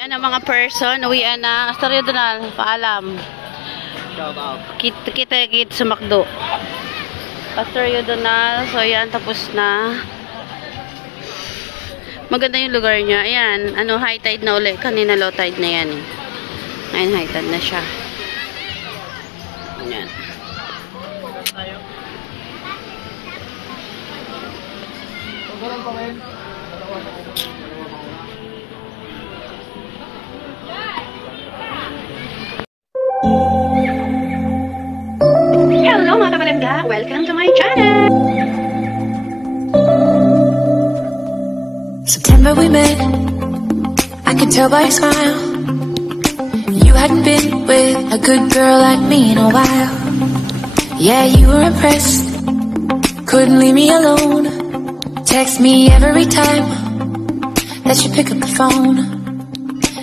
Yan ang mga person, uwian na. Astaryo Donal, paalam. Kita sa McDo. Astaryo Donal, so yan, tapos na. Maganda yung lugar niya. Ayan, ano, high tide na ulit. Kanina low tide na yan. Ngayon high tide na siya. Ayan. Hello mga kabalangga! Welcome to my channel! September we met, I could tell by your smile. You hadn't been with a good girl like me in a while. Yeah, you were impressed, couldn't leave me alone. Text me every time that you pick up the phone.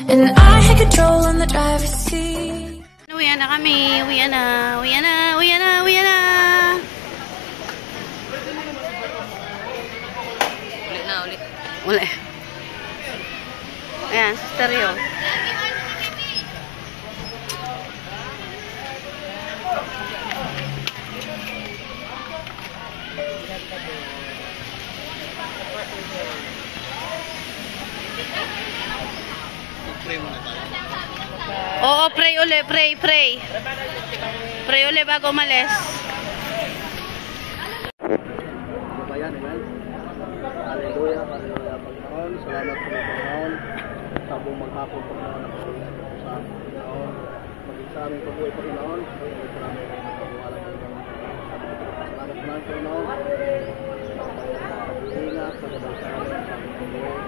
And I had control on the driver's seat. Uwian na kami, uwian na, uwian na, uwian na, uwian na. Ulit na, ulit. Ulit. Ayan, sa stereo. Oo, pray uli, pray. Pray uli bago umalis. Hallelujah, hallelujah, Panginoon. Salamat po, Panginoon. Sa buong maghapon, Panginoon, na pagkakas po sa amin, Panginoon. Maging sa aming pagbuhay, Panginoon. Maging sa aming pagbuhala, Panginoon. Salamat po namin, Panginoon. Pag-iingat sa gabay sa amin, sa aming pagbuhay.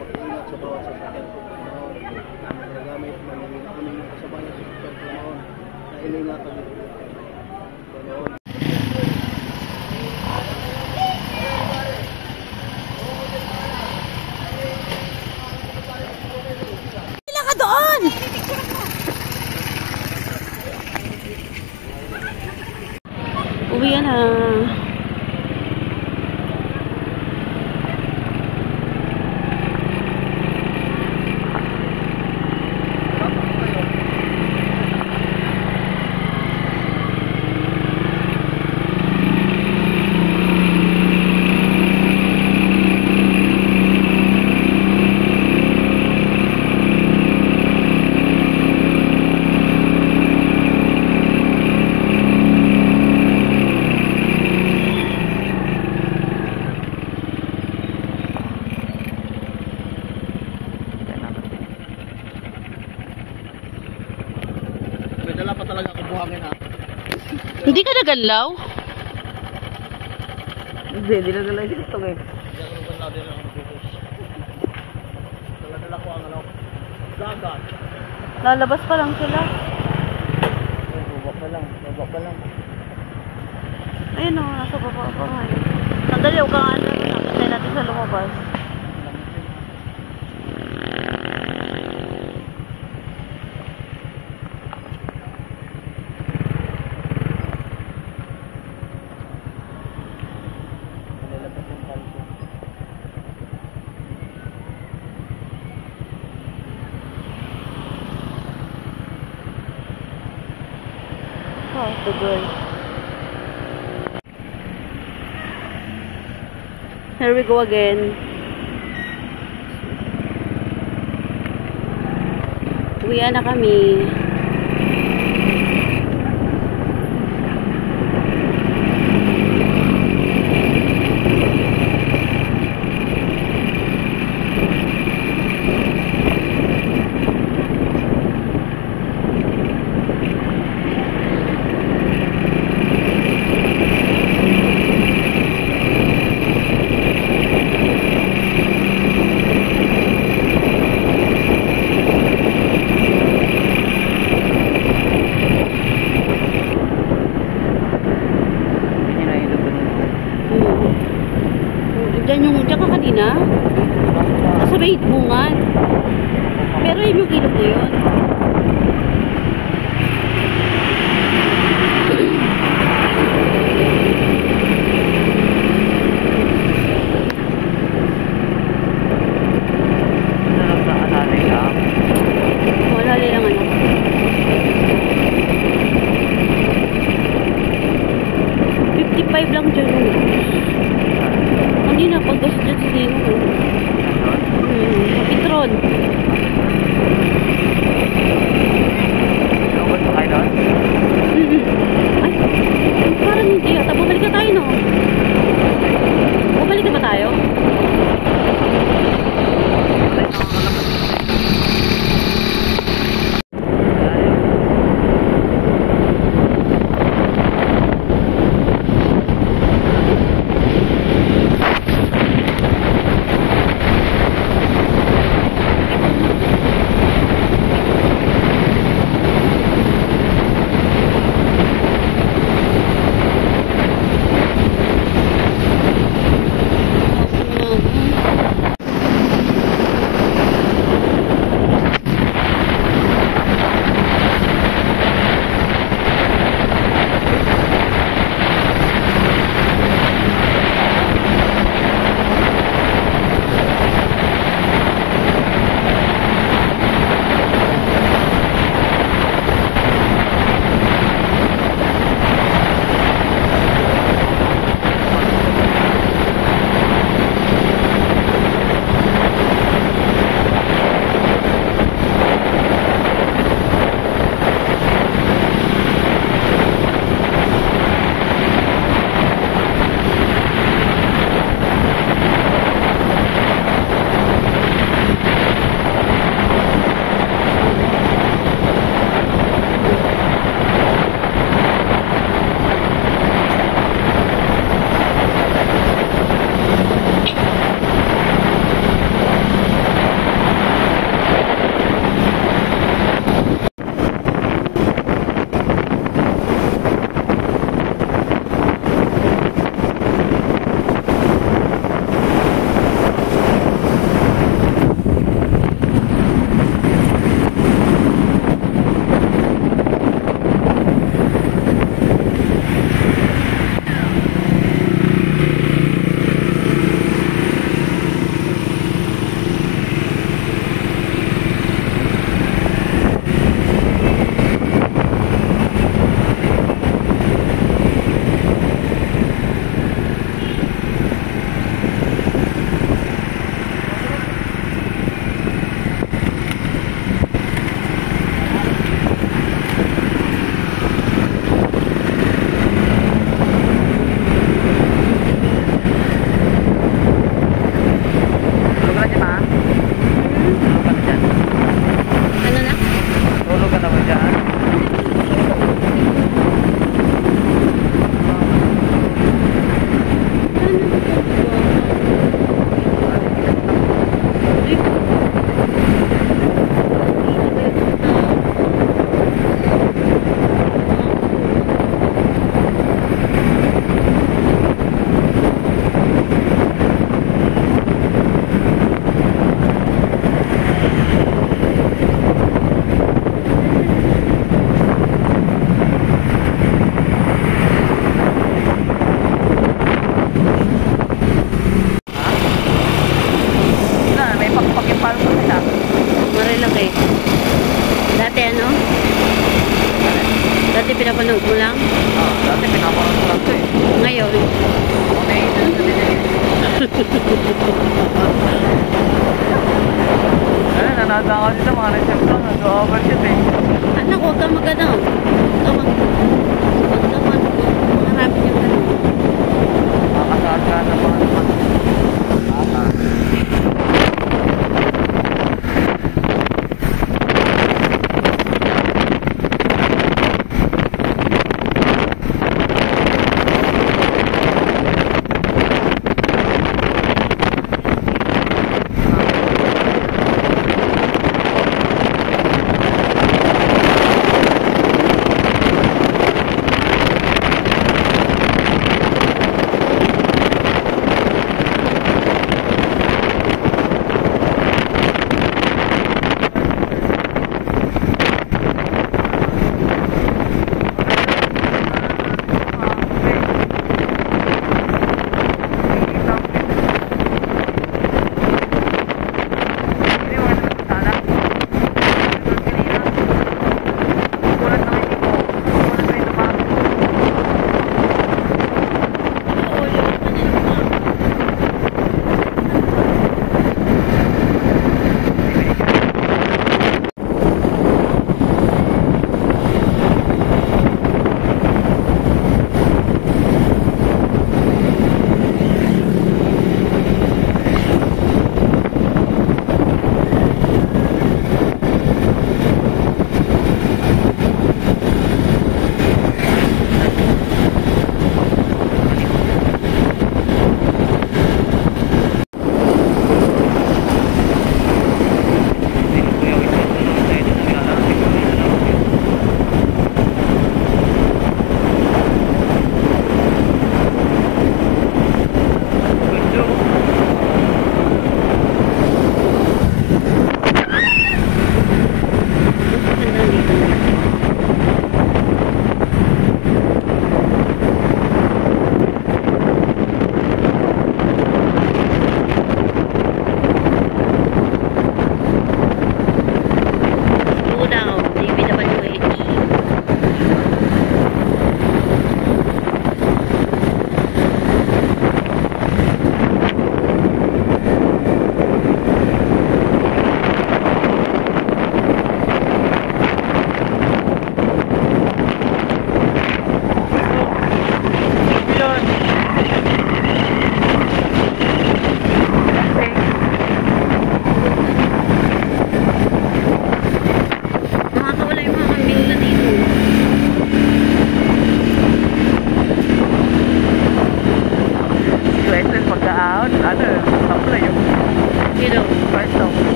Pag-iingat sa bawat sasakyan po, Panginoon. Aming nagamit, aming kasabayan sa sasakyan, Panginoon. Na iningat kami, Panginoon. Uwian na. Dala pa talaga ako buhangin, ha? Hindi ka nagalaw? Hindi nagalaw yung ito, eh. Dala ko ang ano. Dagat. Lalabas pa lang sila. Bubak pa lang. Ayun o, nasa baba pa nga. Sandali, huwag kang ano. Nakasay natin sa lumabas. Oh, the girl. Here we go again. Uwian na kami. Diyan ka kanina? Nasa may hitbungan. Pero yun yung ilog na yun. Ano lang sa ananay? pinapanood mo lang? Dati pinapanood ko lang ito eh. Ngayon? Okay, eh, nanata ako dito, mga nag-chef lang, nag-overshoot eh. Anak, huwag kang mag-ano. Huwag kang mangarapin yung ano. Makakasaad ka ng mga naman.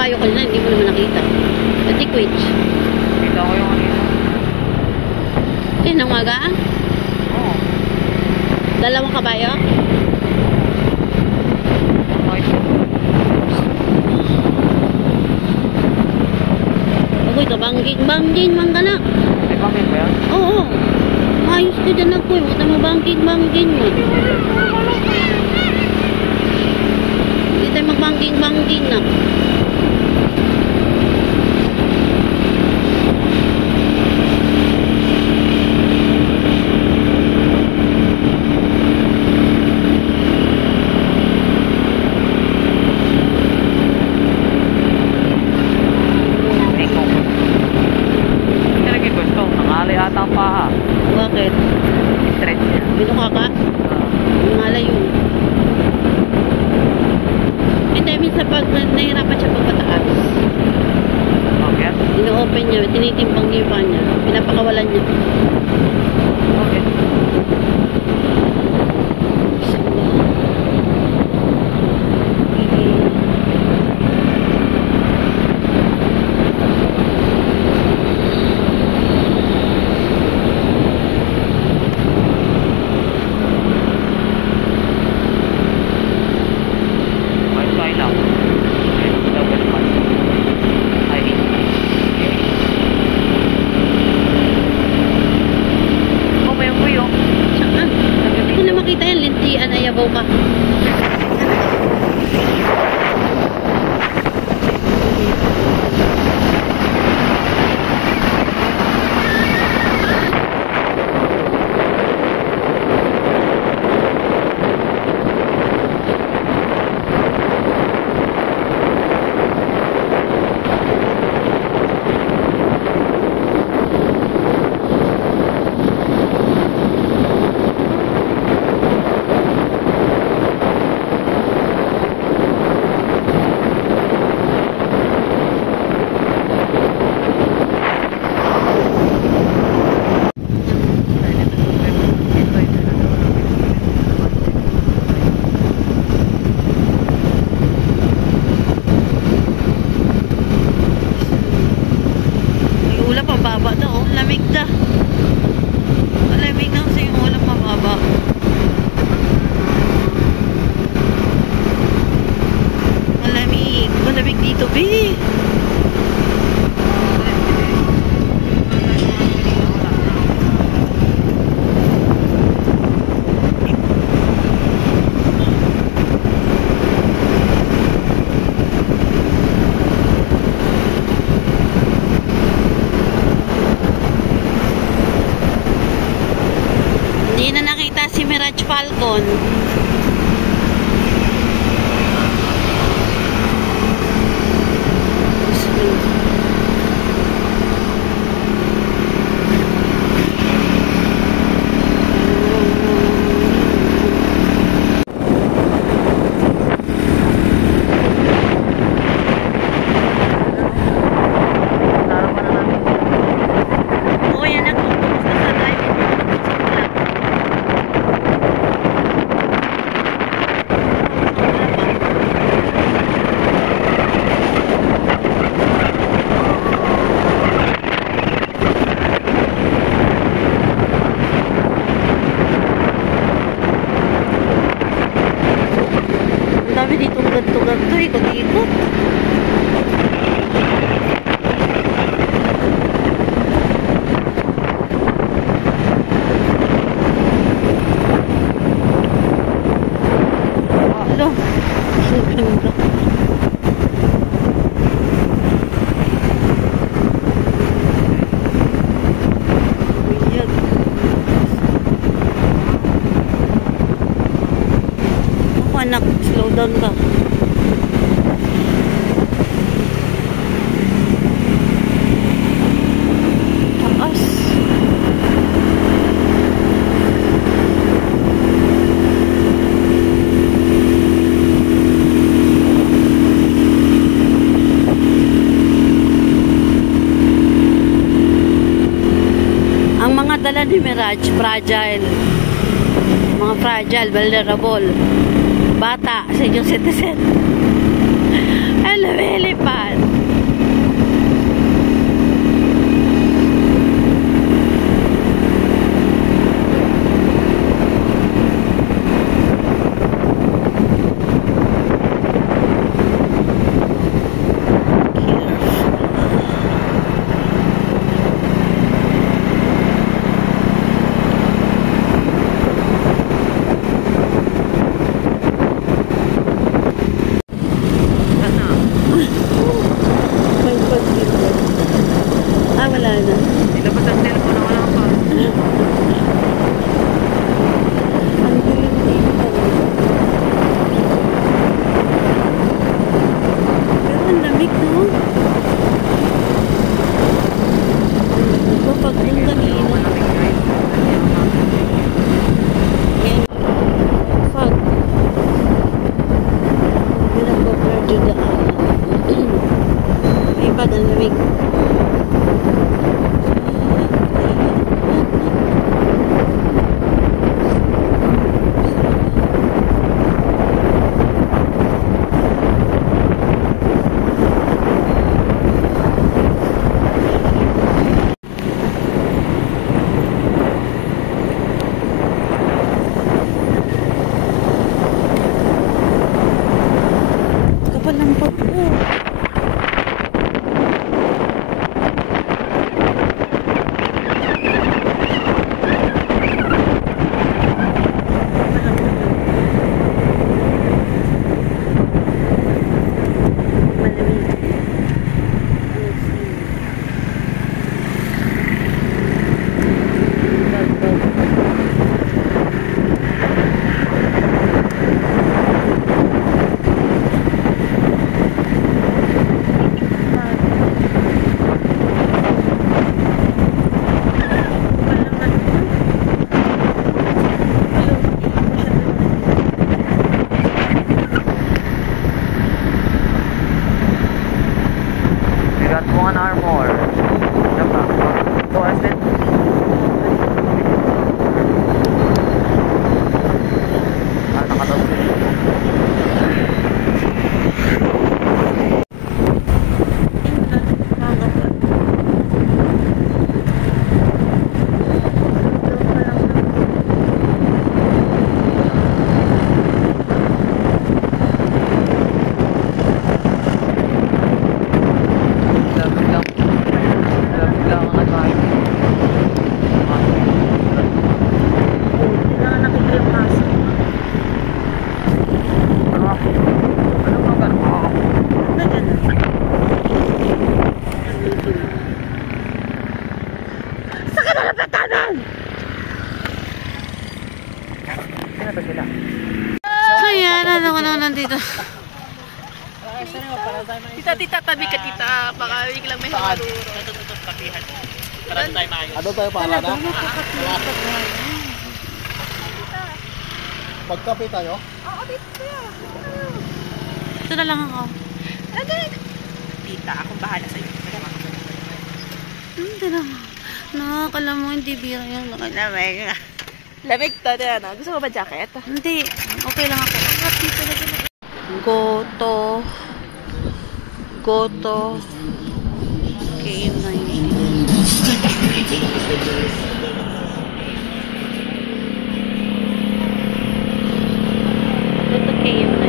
kabayo ko na, hindi mo naman nakita. Pati quich. Kita ko yung kanina. Tinamaga? Oo. Dalawang kabayo? Okay. Agoy ka, bangging, mangga na. May bakit ba yan? Oo. Ayos ka dyan ako eh. Huwag na mabangging mo. Hindi tayo magbangging na. Ikaw. Kaya gusto, nangali ata ang paha. Bakit? Stretch niya. Binuka ka? Malay yun. Hindi, minsan pag nahihirapan siya pag mataas. Okay. Ino-open niya, tinitimbang niya yung paa niya. Pinapakawalan niya. Okay. Wi-Fi lang. Double pass. Ay, oh, may uyo. Saan? Hindi na makita yan, lintian, ayabaw ka. May ulam pababa daw, oh. Lamig na. Malamig na kasi yung ulam pababa. Malamig dito, B. Hindi na nakita si Mirage Falcon. Oo, yan ako. Basta sa driving. Ang dami ditong ganto-ganto, ikot-ikot. Alo, ang ganda. Weird. Ako anak, slow down ka. Taas. Ang mga dala ni Mirage, fragile. Mga fragile, vulnerable. Bata, senior citizen. Hello, lumilipad. malamig. Kapal ng pag ko. We got 1 hour more. Diba? Go ahead. Nakatawag. Ayan, ano ka naman nandito? Tita, tabi ka tita. Baka biglang may hawaruro. Ano tayo pala na? Pagkape tayo? Ito na lang ako. Tita, akong bahala sa'yo. Hindi na. Nakakala mo, hindi bira yung nakalamig. Lamig to, ano? Gusto mo ba jacket? Hindi. Okay lang ako. Goto. Goto. K90. Goto K90.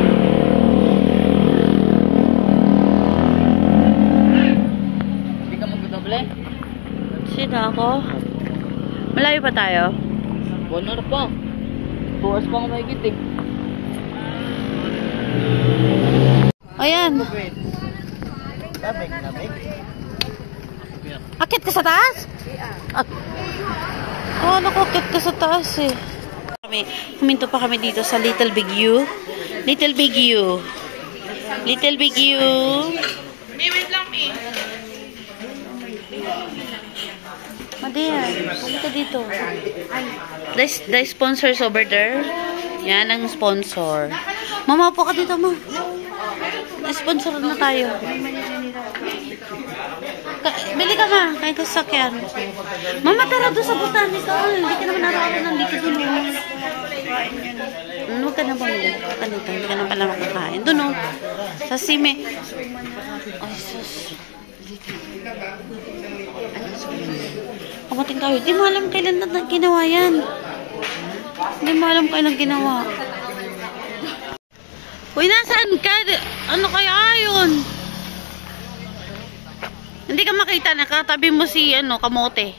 Hindi ka magdodoble? Sino ako? Malayo pa tayo? 1 hour pa. 2 hours pa ako mahigit eh. Ayan. Lamig. Akit ka sa taas? Oh, nakakit ka sa taas eh. Huminto pa kami dito sa Little Big U. Little Big U. Little Big U. Wait lang, Mi. Madia, halika dito. The sponsors over there. Yan ang sponsor. Mama, po ka dito, ma. Sponsor na tayo. Bili ka, ma. Kahit sa sakyan. Mama, tara doon sa botanical. Hindi ka naman narawan nandito doon. Huwag ka na bumili. Kanito, hindi ka na pala makakain. Doon, oh. Sa Sime. Ay, sus. Kamating tayo. Di mo alam kailan na ginawa yan. Hindi mo alam kailan ginawa. Uy, nasaan ka? Ano kaya yun? Hindi ka makita. Nakatabi mo si kamote.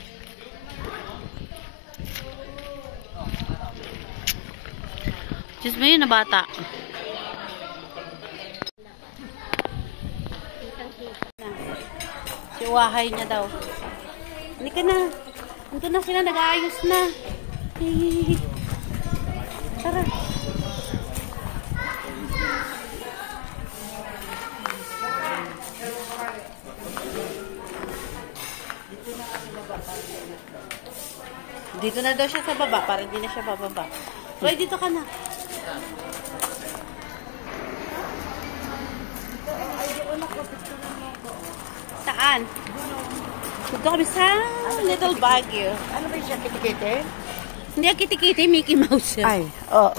Diyos mo yun na bata. Si Wahay niya daw. Halika na. Nandun na sila. Nag-aayos na. Hey. Tara. Dito na daw siya sa baba para hindi na siya bababa. Roy, dito ka na. Saan? Saan? Dito kami sa Little Baguio. Ano ba siya, kitikite? Hindi ang kitikiti, Mickey Mouse. Yan. Ay, oo.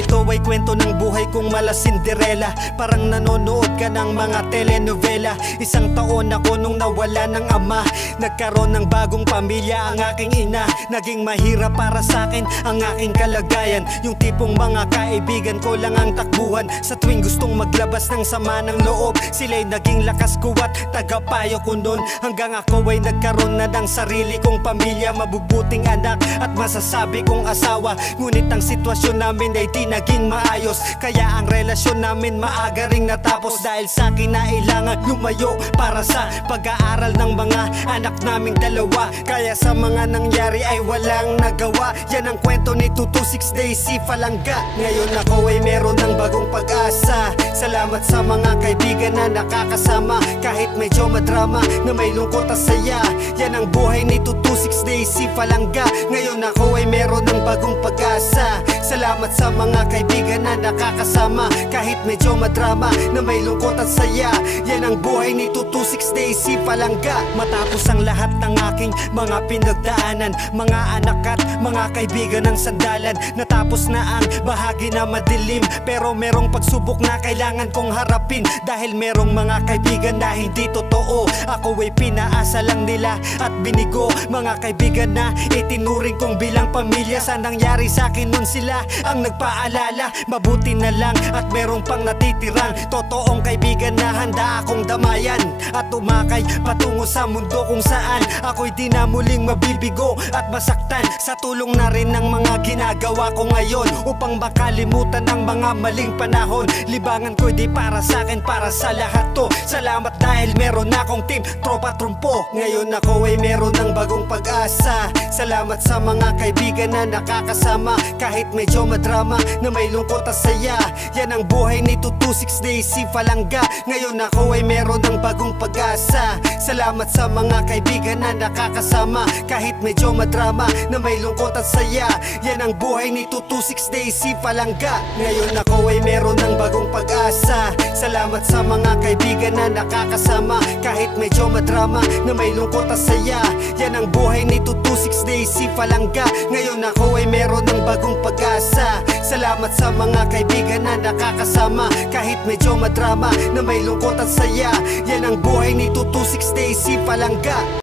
Ito ay kwento ng buhay kong mala Cinderella. Parang nanonood ka ng mga telenovela. Isang taon ako nung nawala ng ama. Nagkaroon ng bagong pamilya ang aking ina. Naging mahirap para sa akin ang aking kalagayan. Yung tipong mga kaibigan ko lang ang takbuhan. Sa tuwing gustong maglabas ng sama ng loob, sila'y naging lakas ko at tagapayo ko nun. Hanggang ako ay nagkaroon na ng sarili kong pamilya, mabubuting anak at masasabi kong asawa. Ngunit ang sitwasyon namin ay di naging maayos, kaya ang relasyon namin maaga ring natapos. Dahil sa kinailangan lumayo para sa pag-aaral ng mga anak naming dalawa. Kaya sa mga nangyari ay walang nagawa. Yan ang kwento ni 226 Daisy Falanga. Ngayon ako ay meron ng bagong pag-asa. Salamat sa mga kaibigan na nakakasama. Kahit medyo madrama na may lungkot at saya. Yan ang buhay ni 226 Daisy Falanga. Ngayon ako ay meron ng bagong pag-asa. Salamat sa mga kaibigan na nakakasama. Kahit medyo madrama na may lungkot at saya. Yan ang buhay ni 226 Daisy Falanga. Matapos ang lahat ng aking mga pinagdaanan, mga anak at mga kaibigan ng sandalan, natapos na ang bahagi na madilim. Pero merong pagsubok na kailangan kong harapin. Dahil merong mga kaibigan na hindi totoo. Ako ay pinaasa lang nila at binigo. Mga kaibigan na itinuring kong bilang pamilya. Sa nangyari sa akin nun sila ang nagpaalala. Mabuti na lang at merong pang natitirang totoong kaibigan na handa akong damayan at umakay patungo sa mundo kung saan ako'y di na muling mabibigo at masaktan. Sa tulong na rin ng mga ginagawa ko ngayon upang makalimutan ang mga maling panahon. Libangan ko'y di para sa akin, para sa lahat to. Salamat dahil meron akong team, tropa trumpo. Ngayon ako ay meron ng bagong pag-asa. Salamat sa mga kaibigan na nakakasama. Kahit medyo madrama na may lungkot at saya. Yan ang buhay ni 226 Daisy Falanga. Ngayon ako ay meron ng bagong pag-asa. Salamat sa mga kaibigan na nakakasama. Kahit medyo madrama na may lungkot at saya. Yan ang buhay ni 226 Daisy Falanga. Ngayon ako ay meron ng bagong pag-asa. Salamat sa mga kaibigan na nakakasama. Kahit medyo madrama na may lungkot at saya. Yan ang buhay ni 226 Daisy Falanga. Ngayon ako ay meron ng bagong pag-asa. Salamat sa mga kaibigan na nakakasama. Kahit medyo madrama na may lungkot at saya. Yan ang buhay ni 226 Daisy Falanga.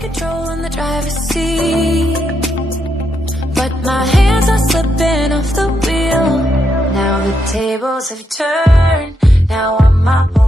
take control in the driver's seat, but my hands are slipping off the wheel. Now the tables have turned. Now I'm my